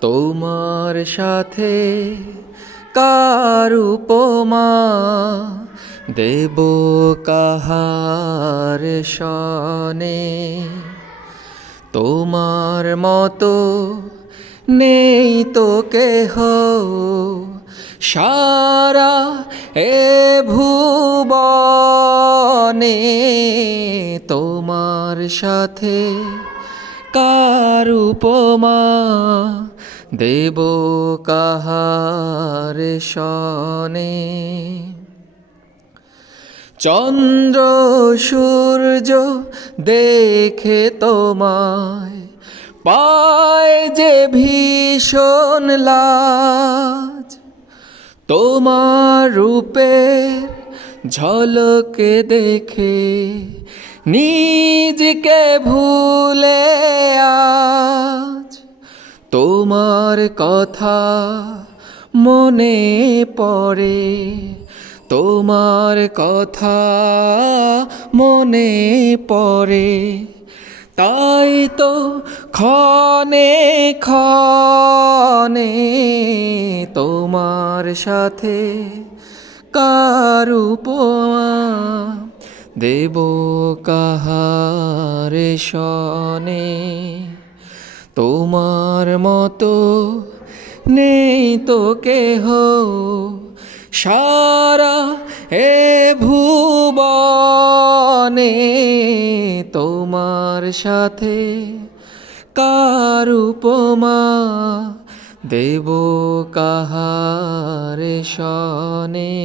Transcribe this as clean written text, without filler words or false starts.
তোমার সাথে কার উপমা দেব কাহার সনে। তোমার মতো নেই তো কেহ সারা এ ভুবনে। তোমার সাথে কার উপমা দেব কাহার সনে। চন্দ্র সূর্য দেখে তোমায় পায় যে ভীষণ লাজ। তোমার রূপের ঝলকে দেখে নিজকে ভুলে আজ। তোমার কথা মনে পড়ে, তোমার কথা মনে পড়ে, তাই তো ক্ষণে ক্ষণে তোমার সাথে কার উপমা দেব কাহার সনে। তোমার মতো নেই তো কেহ সারা এ ভুবনে। তোমার সাথে কার উপমা দেব কাহার সনে।